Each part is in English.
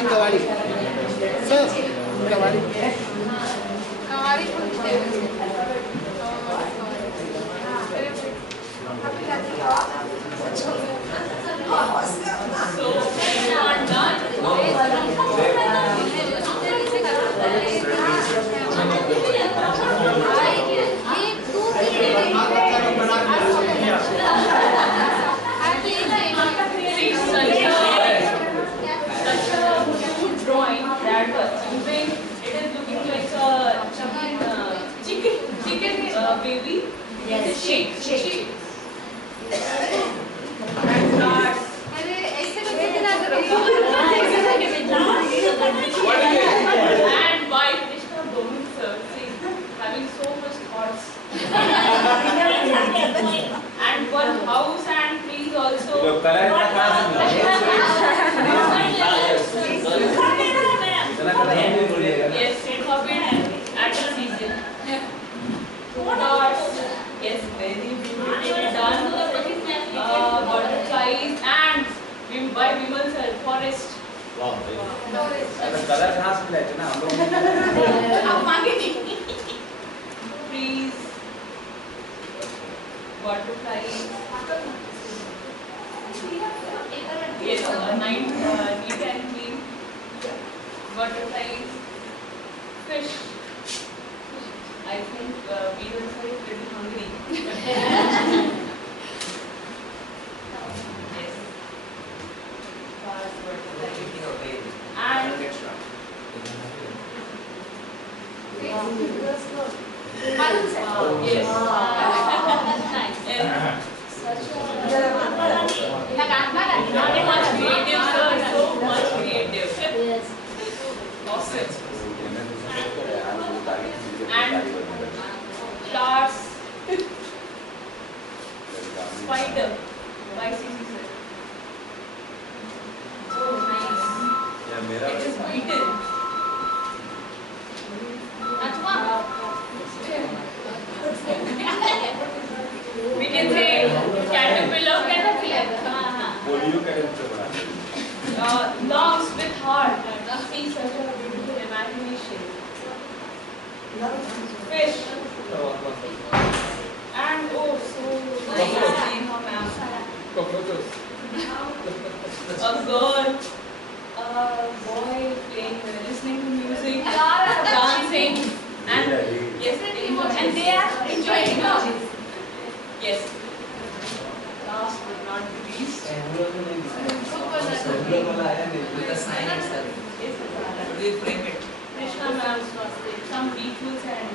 Kawali. Sir, Kawali. Drawing that using it is looking like a chicken baby. Yes. It's a shape. And stars. And why Krishna Govind sir having so much thoughts. And one house and trees also. Yes, it happened at a season. Dots. Yes, very beautiful done. Butterflies and by Vimal sir, forest. Wow. Color कहाँ से मिला ना हम लोग? आप मांगे नहीं. Trees. Butterflies. Yes, neat and clean. Butterflies. Fish. I think we will say pretty hungry. Yes. Stars, butterflies. And yes. Not much creative, sir. So much creative. Yes. Awesome. And flowers. Spider. By CC sir. Oh, nice. It is beetle. We can say caterpillar. Dogs with heart. See such a beautiful imagination. Fish. And oh, so nice. A girl. A boy playing, listening to music, dancing, and yes, and they are enjoying it. Yes. Last but not least. With a sign itself. Yes, we frame it. Krishna ma'am's mistake. Some details and.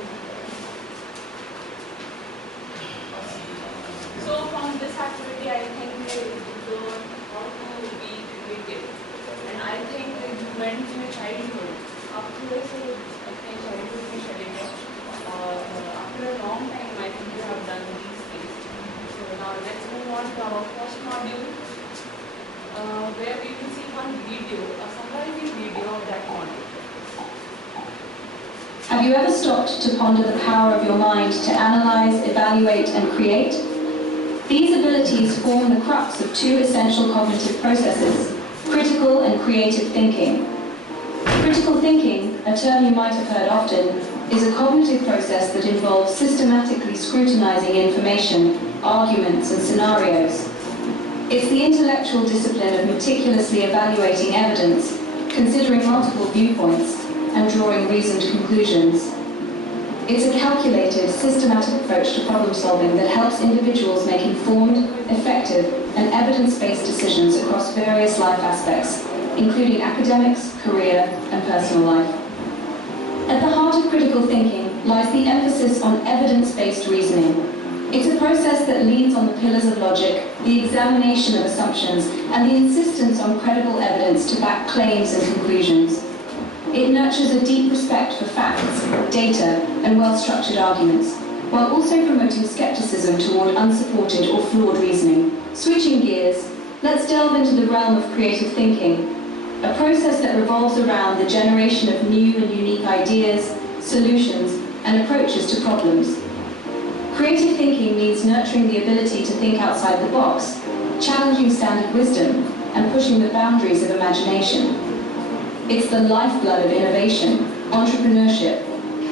So from this activity, I think we learn how to be creative. And I think that you went to your childhood. After after a long time, I think you have done these things. So now let's move on to our first module, where we will see one video, a summarizing video of that module. Have you ever stopped to ponder the power of your mind to analyze, evaluate, and create? These abilities form the crux of two essential cognitive processes: critical and creative thinking. Critical thinking, a term you might have heard often, is a cognitive process that involves systematically scrutinizing information, arguments, and scenarios. It's the intellectual discipline of meticulously evaluating evidence, considering multiple viewpoints, and drawing reasoned conclusions. It's a calculated, systematic approach to problem solving that helps individuals make informed, effective, and evidence-based decisions across various life aspects, including academics, career, and personal life. At the heart of critical thinking lies the emphasis on evidence-based reasoning. It's a process that leans on the pillars of logic, the examination of assumptions, and the insistence on credible evidence to back claims and conclusions. It nurtures a deep respect for facts, data, and well-structured arguments, while also promoting skepticism toward unsupported or flawed reasoning. Switching gears, let's delve into the realm of creative thinking, a process that revolves around the generation of new and unique ideas, solutions, and approaches to problems. Creative thinking means nurturing the ability to think outside the box, challenging standard wisdom, and pushing the boundaries of imagination. It's the lifeblood of innovation, entrepreneurship,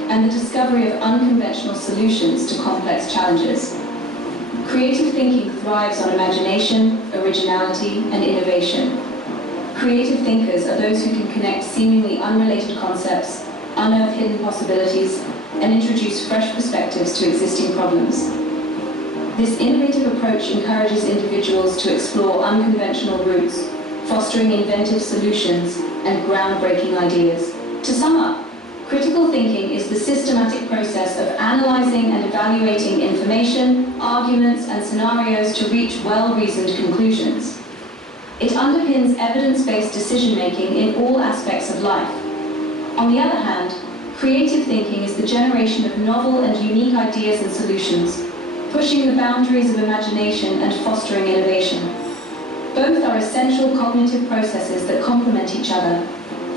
and the discovery of unconventional solutions to complex challenges. Creative thinking thrives on imagination, originality, and innovation. Creative thinkers are those who can connect seemingly unrelated concepts, unearth hidden possibilities, and introduce fresh perspectives to existing problems. This innovative approach encourages individuals to explore unconventional routes, fostering inventive solutions and groundbreaking ideas. To sum up, critical thinking is the systematic process of analyzing and evaluating information, arguments, and scenarios to reach well-reasoned conclusions. It underpins evidence-based decision-making in all aspects of life. On the other hand, creative thinking is the generation of novel and unique ideas and solutions, pushing the boundaries of imagination and fostering innovation. Both are essential cognitive processes that complement each other,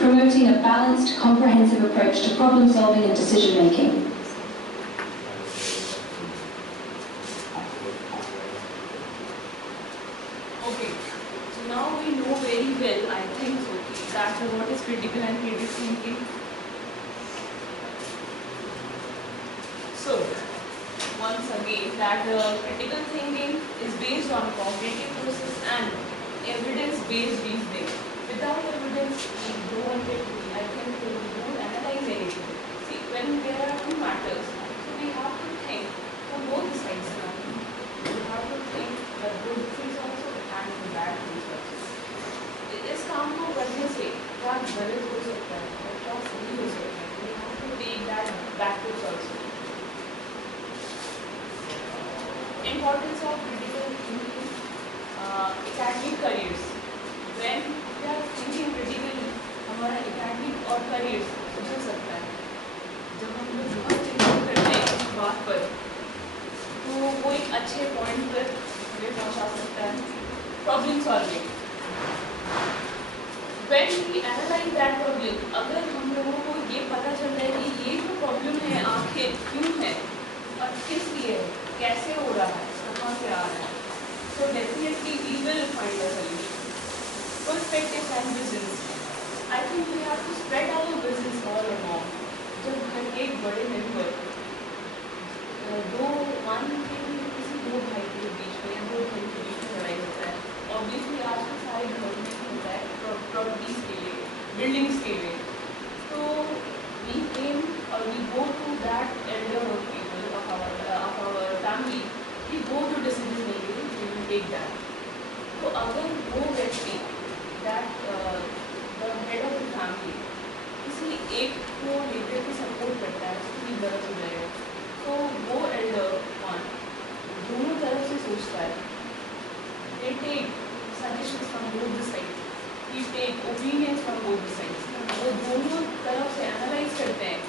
promoting a balanced, comprehensive approach to problem-solving and decision-making. Okay, so now we know very well, I think so, that what is critical and creative thinking. So, once again, that critical thinking is based on cognitive process and evidence-based reasoning. Without evidence, we don't get, I think, we don't analyze anything. See, when there are two matters, so we have to think from both sides now. We have to think the good things also and the bad things also. इस काम को करने से क्या गलत हो सकता है और क्या सही हो सकता है. We have to take that backwards also. Importance of critical thinking, academic careers. When we are thinking critically, हमारा academic और career सुधर सकता है. जब हम लोग बहुत चिंतन करते हैं इस बात पर, तो वो एक अच्छे पॉइंट पर हमें पहुंचा सकता है. Problem solving. When we analyze that problem, अगर हम लोगों को ये पता चल रहा है कि ये जो problem है आखिर क्यों है और किस लिए है, कैसे हो रहा है, कहाँ से आ रहा है, so definitely we will find a solution. Perspectives and visions. I think we have to spread our visions all along. जब घर के एक बड़े मेंबर दो मान लीजिए किसी दो भाई के बीच में या दो भाई के बीच में लड़ाई होता है, ऑब्वियसली आजकल सारे घरों में होता है प्रॉपर्टीज के लिए, बिल्डिंग्स के लिए. तो we came or we go to that elder people of our family, we go to decision making, we will take that. तो अगर वो व्यक्ति that the head of the family किसी एक को लेकर के सपोर्ट करता है, उसकी गलत हो जाएगा, तो वो elder one दोनों तरफ से सोचता है. They take suggestions from both the sides. We take opinions from both the sides. वो दोनों तरफ से एनालाइज करते हैं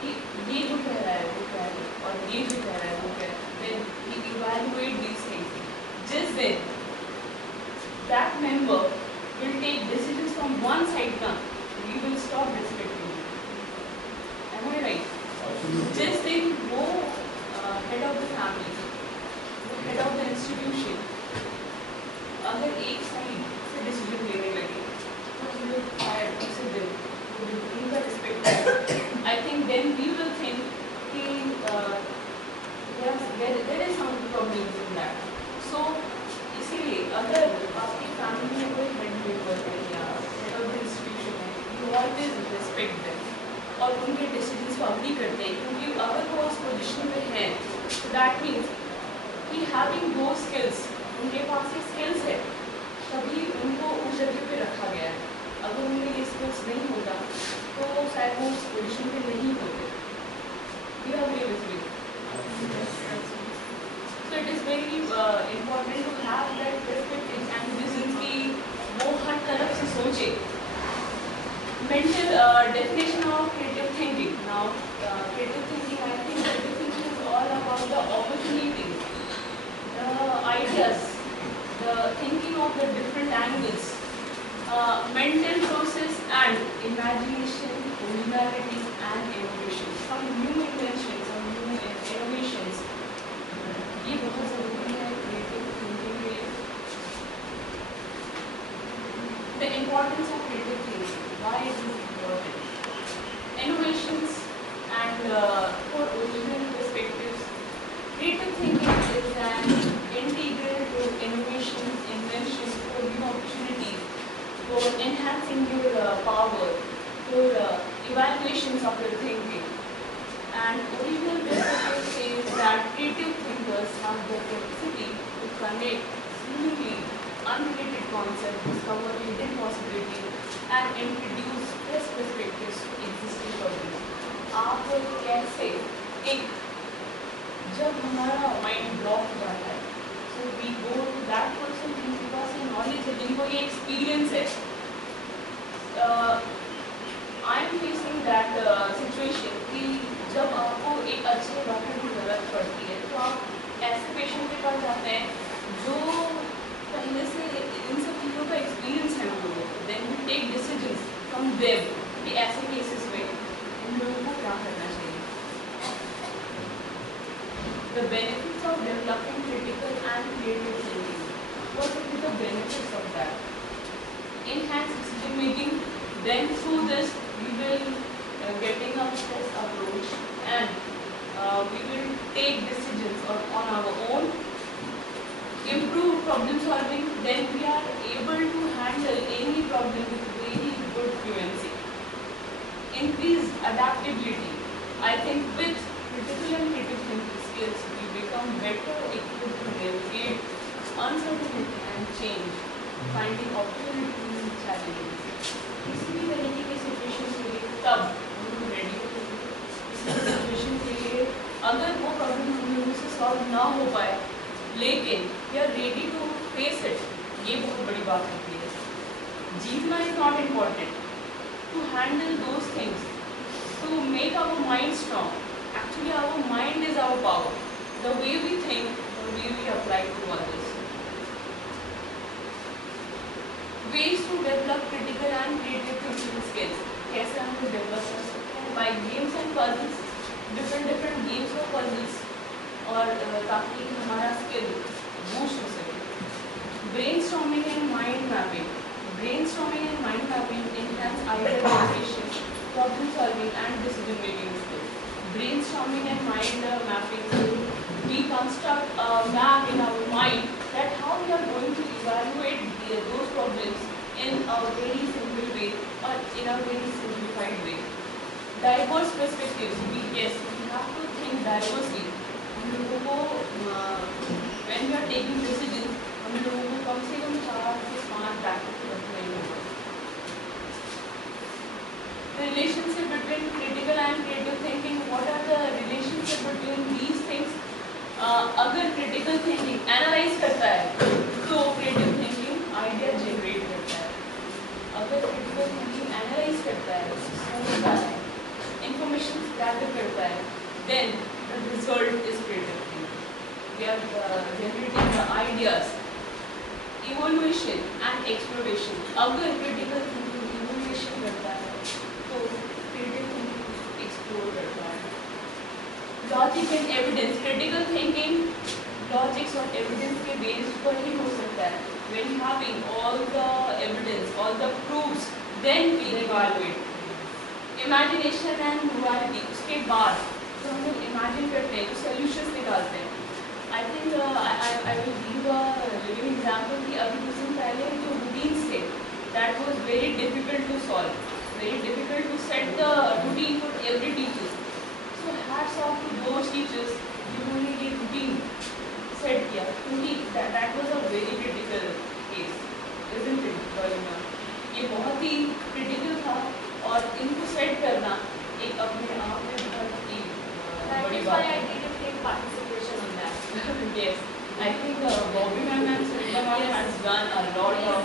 कि ये जो कह रहा है वो क्या है और ये जो कह रहा है वो क्या है. Then we evaluate these things. Just then, that member will take decisions from one side now. We will stop respecting it. Am I right? Just then, वो head of the family, वो head of the institution, अगर एक side से decision लेने लगे तो हम लोग शायद उसे दिल उनका रिस्पेक्ट करें. I think then we will think कि there is some problems in that. So इसीलिए अगर आपकी फैमिली में कोई हेड मेंबर है या हेड ऑफ द इंस्टीट्यूशन है, यू ऑलवेज रिस्पेक्ट देम और उनके डिसीजंस को अग्री करते हैं, क्योंकि अगर वो उस पोजिशन पे हैं तो दैट मीन्स कि हैविंग दो स्किल्स, उनके पास ये स्किल्स है, तभी उनको उस जगह पे रखा गया है. अगर उनमें ये स्किल्स नहीं होता तो शायद वो उस पोजिशन पे नहीं होते. You agree with me? So it is very important to have that perspective and vision कि वो हर तरफ से सोचे. Mental definition of creative thinking. Now, creative thinking, I think creative thinking is all about the opportunities, the ideas, the thinking of the different angles, mental process and imagination, originality and innovation. Some new inventions, some new innovations. ये बहुत ज़रूरी है creative thinking में. The importance of creative thinking. why it is important. Innovations and for original perspectives, creative thinking is an integral to innovations, inventions, for new opportunities, for enhancing your power, for evaluations of your thinking. And original perspective says that creative thinkers have the capacity to connect seemingly unrelated concepts, discover hidden possibilities, and introduce fresh perspectives to existing problems. आप कैसे एक जब हमारा mind block हो जाता है, so we go to that person जिनके पास ये knowledge है, जिनको ये experience है. I am facing that situation कि जब आपको एक अच्छे डॉक्टर की ज़रूरत पड़ती है, तो आप ऐसे पेशेंट के पास जाते हैं जो पहले से इन सब चीज़ों का एक्सपीरियंस है उन लोगों को. Then we take decisions from them कि ऐसे केसेस में इन लोगों को क्या करना चाहिए. The benefits of developing critical and creative thinking. What will be the benefits of that? Enhance decision making. Then through this we will getting a stress approach, and we will take decisions on our own. Improve problem solving. Then we are able to handle any problem with very good fluency. Increase adaptability. I think with critical and creative thinking skills, we become better equipped to navigate uncertainty and change, finding opportunities and challenges. किसी भी तरीके की situation के लिए तब हम लोग ready होते हैं. इस सिचुएशन के लिए अगर वो प्रॉब्लम हम लोगों से सॉल्व ना हो पाए, लेकिन we are ready to face it, ये बहुत बड़ी बात होती है. जीतना is not important. To handle those things, to make our mind strong. Actually, our mind is our power. The way we think, the way we apply to others. Ways to develop critical and creative thinking skills. कैसे हम लोग develop कर सकते हैं? By games and puzzles, different games और puzzles, और ताकि हमारा skill boost हो सके. Brainstorming and mind mapping. Brainstorming and mind mapping enhance idea generation, problem solving, and decision making skills. Brainstorming and mind mapping will deconstruct a map in our mind that how we are going to evaluate those problems in a very simple way or in a very simplified way. Diverse perspectives. We have to think diversely. हम लोगों को when we are taking decisions, हम लोगों को कम से कम 4 से 5 backup रखना ही होगा. The relationship between critical and creative thinking. What are the relationship between these things? अगर critical thinking analyze करता है, तो creative thinking idea generate करता है. अगर critical thinking analyze करता है, समझता है, information gather करता है, then the result is creative thinking. We are generating the ideas. Evaluation and exploration. अगर critical thinking evaluation करता है, तो creative thinking explore करता है. Logic and evidence. Critical thinking, logics और evidence के base पर ही हो सकता है. When having all the evidence, all the proofs, then we evaluate. Imagination and morality. उसके बाद जो हम लोग imagine करते हैं, जो solutions निकालते हैं. I think I will give a living example कि अभी कुछ दिन पहले जो routines थे, that was very difficult to solve. Very difficult to set the routine for every teacher. So hats off to those teachers जिन्होंने ये routine set किया. क्योंकि that was a very critical case, isn't it, Varuna? ये बहुत ही critical था और इनको set करना एक अपने आप में बहुत ही बड़ी बात है. I didn't take participation on that. Yes, I think Bobby ma'am and Sunita ma'am has done a lot of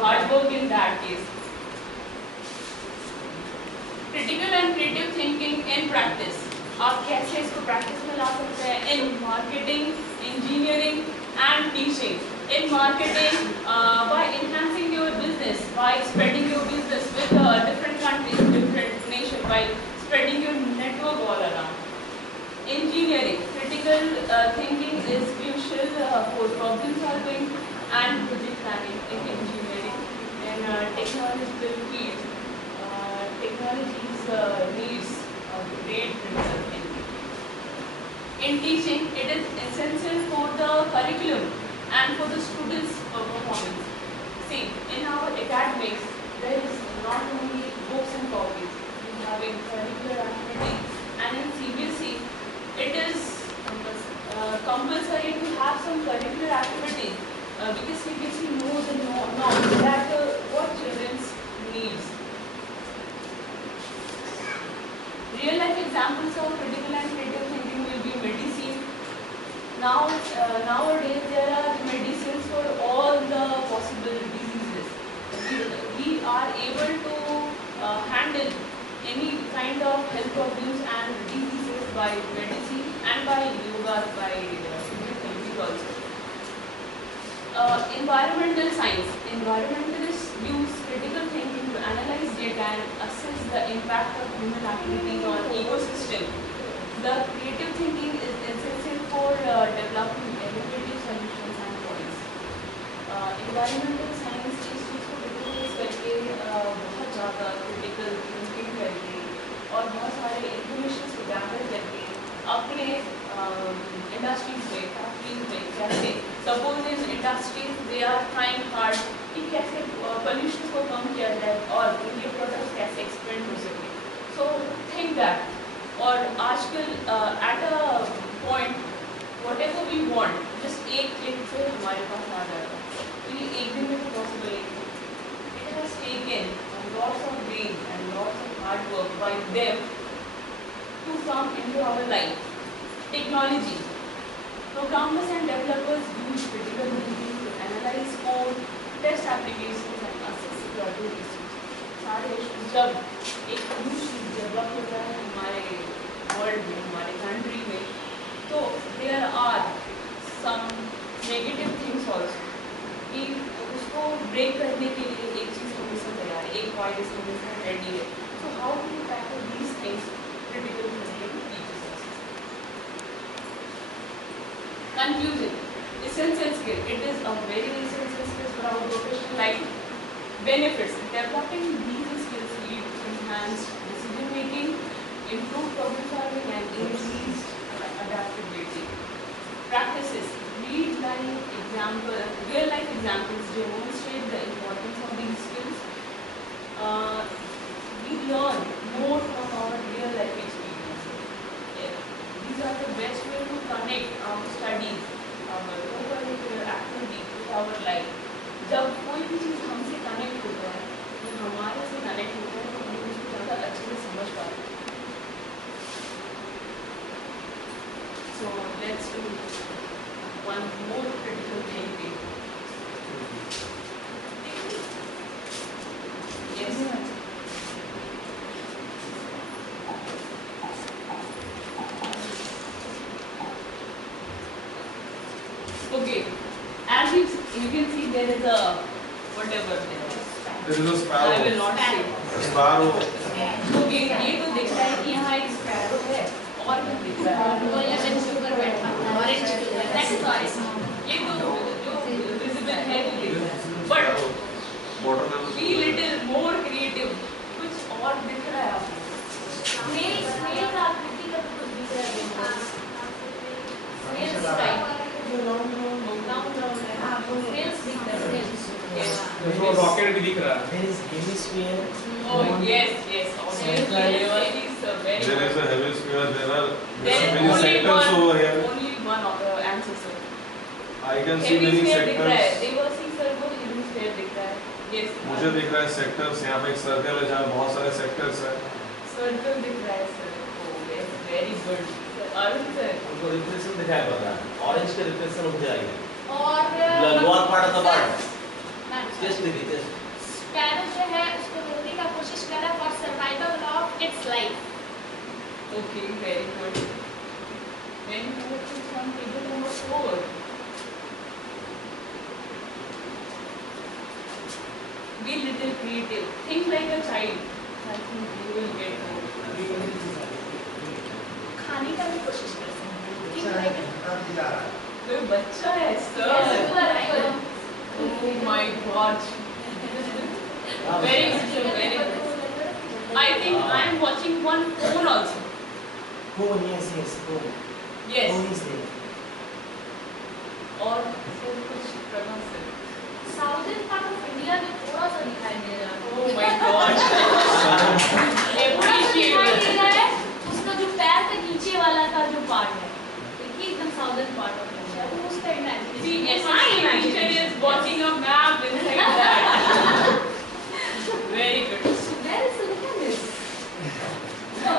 hard work in that case. Critical and creative thinking in practice. आप कैसे इसको practice में ला सकते हैं? In marketing, engineering, and teaching. In marketing, by enhancing your business, by spreading your business with different countries, different nations, by spreading your network all around. Engineering. Critical thinking is crucial for problem solving and project planning in engineering and technological fields. technologies needs great critical thinking. In teaching, it is essential for the curriculum and for the students' performance. See, in our academics, there is not only books and copies. We have curricular activities, and in CBSE, it is compulsory to have some curricular activities because CBSE knows and norms that what children's needs. Real life examples of critical and creative thinking will be medicine. Nowadays there are medicines for all the possible diseases. We are able to handle any kind of health problems and diseases by medicine and by yoga, by physiotherapy also. Environmental science. Environmentalists use critical thinking to analyze data and assess the impact of human activities on ecosystem. The creative thinking is essential for developing innovative solutions and points. Environmental science इस चीज़ को discuss करके बहुत ज़्यादा critical thinking करके और बहुत सारे information को gather करके अपने industries में, factories में कैसे suppose in industries they are trying hard कि कैसे pollution को कम किया जाए और उनके products कैसे expand हो सके. So think that. और आजकल at a point whatever we want just एक click से हमारे पास आ जाएगा. ये एक दिन में तो possible नहीं. It has taken lots of brains and lots of hard work by them to come into our life. Technology. Programmers and developers use critical thinking to analyze code, test applications and assess security issues. सारे issues जब एक new चीज़ develop होता है हमारे world में, हमारे country में, तो there are some negative things also. कि उसको break करने के लिए एक चीज़ हमेशा तैयार है, एक virus हमेशा ready है. So how do you tackle these things? Critical thinking teaches us. Conclusion. Essential skill. It is a very essential skill for our professional life. Benefits. Developing these skills lead to enhanced decision making, improved problem solving and increased adaptability. Practices. Real life examples demonstrate the importance of these skills. We learn more from our real life experiences. These are the best way to connect our studies, our co-curricular activities with our life. जब कोई भी चीज़ हमसे connect होता है, वो हमारे से connect होता है, तो हम उसको ज़्यादा अच्छे से समझ पाते हैं. So let's do one more critical thinking. Yes. Okay. As you can see, there is a whatever there is. There is a sparrow. I will not say. Sparrow. Okay, ये तो दिख रहा है कि यहाँ एक sparrow है और क्या दिख रहा है? Orange sugar बैठा है. Orange sugar. That's orange. ये तो जो visible है वो दिख रहा है. But be little more creative. कुछ और दिख रहा है आपको? Snail आकृति का कुछ दिख रहा है. Snail style. Snails दिख रहा है. Yes. उसको रॉकेट भी दिख रहा है. There is hemisphere. Oh yes, yes. Obviously, There is a hemisphere. There are many sectors over here. Only one answer, sir. I can see many sectors. देवर्सी sir को हेमिस्फीयर दिख रहा है. Yes. मुझे दिख रहा है sectors. यहाँ पे एक सर्कल है जहाँ बहुत सारे sectors हैं. सर्कल दिख रहा है sir. Oh yes, very good. Arun sir. उनको रिफ्लेक्शन दिखाई पड़ रहा है. ऑरेंज का रिफ्लेक्शन उठ जाएगा. और lower part of the bird. Ma'am test देखिए टेस्ट. स्पैरो जो है उसको रोकने का कोशिश कर रहा है for survival of its life. Okay, very good. Then we will choose one table number 4. Be little creative. Think like a child. I think you will get more. खाने का भी कोशिश कर सकते हैं. Think like a कोई बच्चा है sir. Yes, you are right. Oh my God. Very good, sir, very good. I think I am watching one phone also. Phone, yes, phone. Yes. Phone is there. और फिर कुछ प्रणाम से. Southern part of India में थोड़ा सा दिखाई दे रहा है. Oh my God. दिखाई दे रहा है उसका जो पैर के नीचे वाला का जो पार्ट है, देखिए एकदम साउदर्न पार्ट ऑफ इंडिया, वो उसका imagination. See, my imagination is watching a map inside that. Very good. Where is the this? No,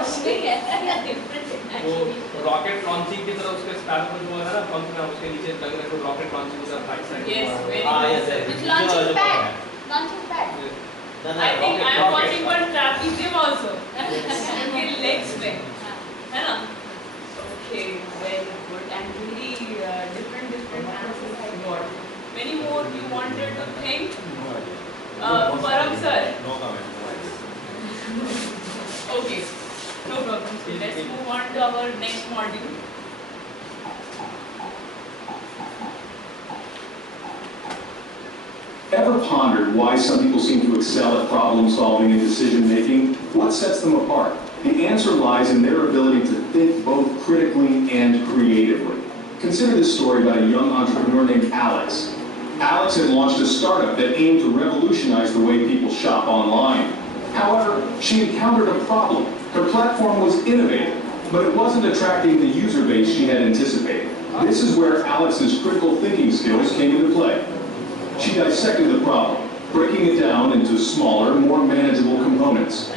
different वो actually. रॉकेट लॉन्चिंग की तरह उसके स्पैन पर जो है ना कौन सा नाम उसके नीचे लग रहा है कोई रॉकेट लॉन्चिंग की तरह राइट साइड. Yes, very हाँ good. Yes It's launching pad. Launching pad. I think I am watching one trapezium also. उनके legs में, है ना? Okay, very good and really different answers I got. Many more you wanted to think. Param sir. No comment. Okay, no problem. So let's move on to our next module. Ever pondered why some people seem to excel at problem solving and decision making? What sets them apart? The answer lies in their ability to think both critically and creatively. Consider this story about a young entrepreneur named Alex. Alex had launched a startup that aimed to revolutionize the way people shop online. However, she encountered a problem. Her platform was innovative, but it wasn't attracting the user base she had anticipated. This is where Alex's critical thinking skills came into play. She dissected the problem, breaking it down into smaller, more manageable components.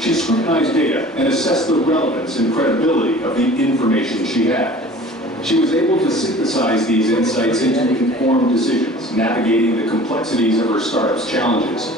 She scrutinized data and assessed the relevance and credibility of the information she had. She was able to synthesize these insights into informed decisions, navigating the complexities of her startup's challenges.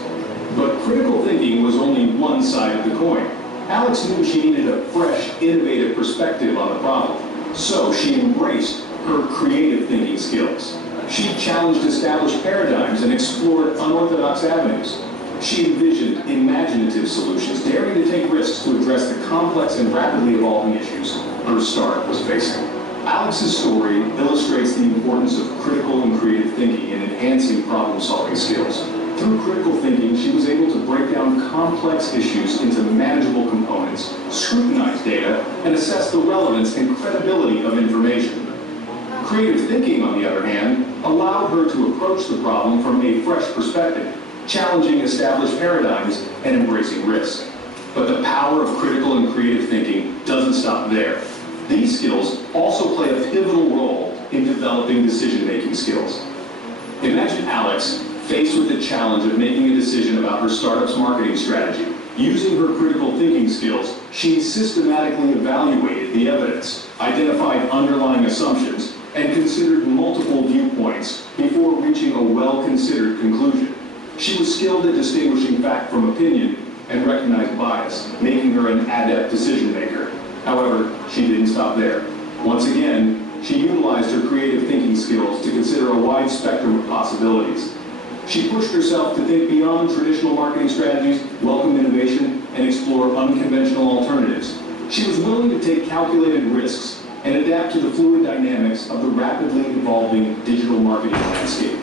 But critical thinking was only one side of the coin. Alex knew she needed a fresh, innovative perspective on the problem, so she embraced her creative thinking skills. She challenged established paradigms and explored unorthodox avenues. She envisioned imaginative solutions, daring to take risks to address the complex and rapidly evolving issues her startup was facing. Alex's story illustrates the importance of critical and creative thinking in enhancing problem-solving skills. Through critical thinking, she was able to break down complex issues into manageable components, scrutinize data, and assess the relevance and credibility of information. Creative thinking, on the other hand, allowed her to approach the problem from a fresh perspective, challenging established paradigms and embracing risk. But the power of critical and creative thinking doesn't stop there. These skills also play a pivotal role in developing decision-making skills. Imagine Alex faced with the challenge of making a decision about her startup's marketing strategy. Using her critical thinking skills, she systematically evaluated the evidence, identified underlying assumptions, and considered multiple viewpoints before reaching a well-considered conclusion. She was skilled at distinguishing fact from opinion and recognized bias, making her an adept decision maker. However, she didn't stop there. Once again, she utilized her creative thinking skills to consider a wide spectrum of possibilities. She pushed herself to think beyond traditional marketing strategies, welcome innovation, and explore unconventional alternatives. She was willing to take calculated risks and adapt to the fluid dynamics of the rapidly evolving digital marketing landscape.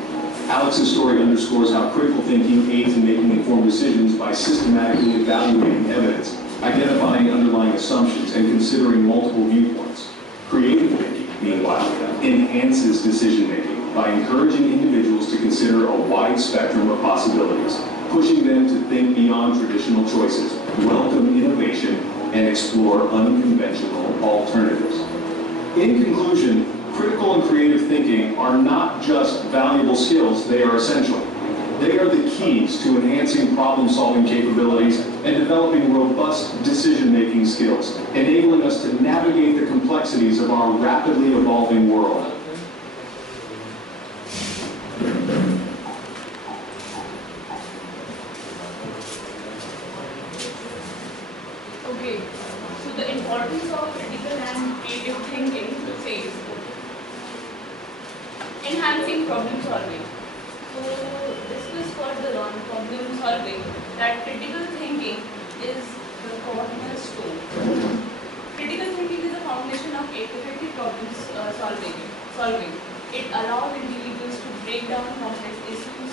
Alex's story underscores how critical thinking aids in making informed decisions by systematically evaluating evidence, identifying underlying assumptions, and considering multiple viewpoints. Creative thinking, meanwhile, enhances decision-making by encouraging individuals to consider a wide spectrum of possibilities, pushing them to think beyond traditional choices, welcome innovation, and explore unconventional alternatives. In conclusion, critical and creative thinking are not just valuable skills, they are essential. They are the keys to enhancing problem-solving capabilities and developing robust decision-making skills, enabling us to navigate the complexities of our rapidly evolving world. Okay, so the importance of critical and creative thinking says enhancing problem solving. So discuss further on problem solving that critical thinking is the cornerstone. Critical thinking is a foundation of effective problem solving. It allows individuals to break down complex issues,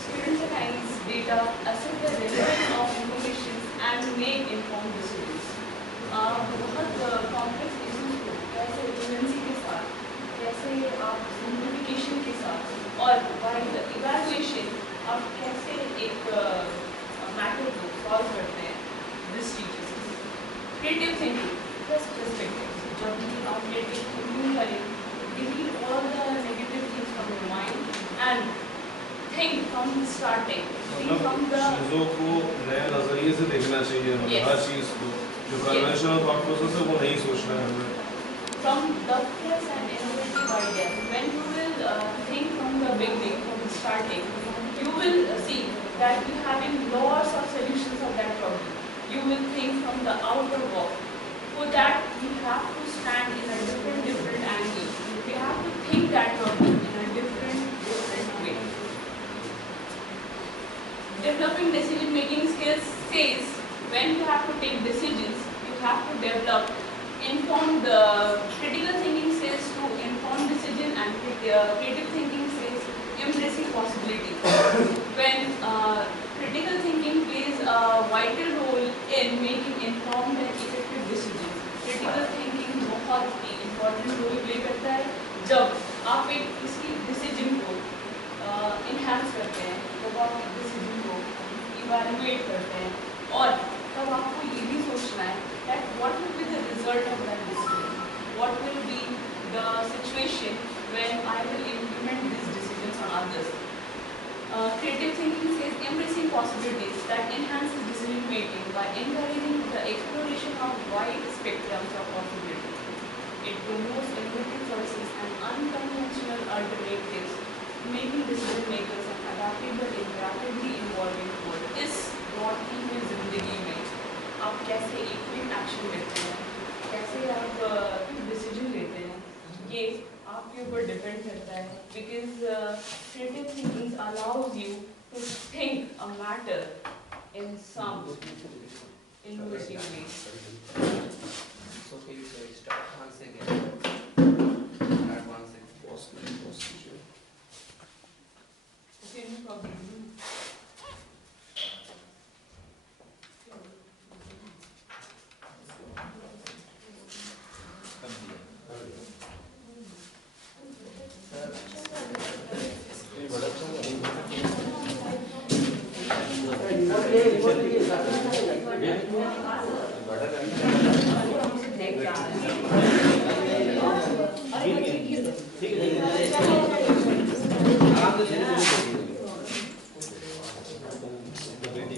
scrutinize data, assess the relevance of information, and and make informed decisions. बहुत complex issues को कैसे urgency के साथ, कैसे आप simplification के साथ और while the evaluation आप कैसे एक matter को solve करते हैं, this teaches us. Creative thinking, first perspective. जब भी आप creative thinking करें, delete all the negative things from your mind and think from the starting. Think from the चीजों को नए नजरिए से देखना चाहिए हमें Yes. हर चीज को जो कन्वेंशनल थॉट प्रोसेस है वो नहीं सोचना है हमें from the plus and innovative ideas. When you will think from the beginning, from the starting, you will see that you having lots of solutions of that problem. You will think from the outer box. For that, you have to stand in a different angle. You have to think that problem in a different way. Developing decision-making skills says when you have to take decisions, you have to develop informed critical thinking says to informed decision and creative thinking says embracing possibility. When critical thinking plays a vital role in making informed and effective decisions. Critical thinking बहुत ही important role play करता है जब आप एक किसी decision को enhance करते हैं, जब आप एक decision को evaluate करते हैं और तब आपको ये भी सोचना है that what will be the result of that decision? What will be the situation when I will implement these decisions on others? Creative thinking says embracing possibilities that enhances decision making by encouraging the exploration of wide spectrums of possibilities. It promotes innovative choices and unconventional alternatives, making decision makers and adaptable in rapidly evolving world. इस रोटी में जिंदगी में आप कैसे एक quick action लेते हैं, कैसे आप डिसीजन लेते हैं, ये आपके ऊपर डिपेंड करता है because creative thinking allows you to think a matter in some innovative ways. So okay, so start once again. Start once again. Okay, no problem. Remote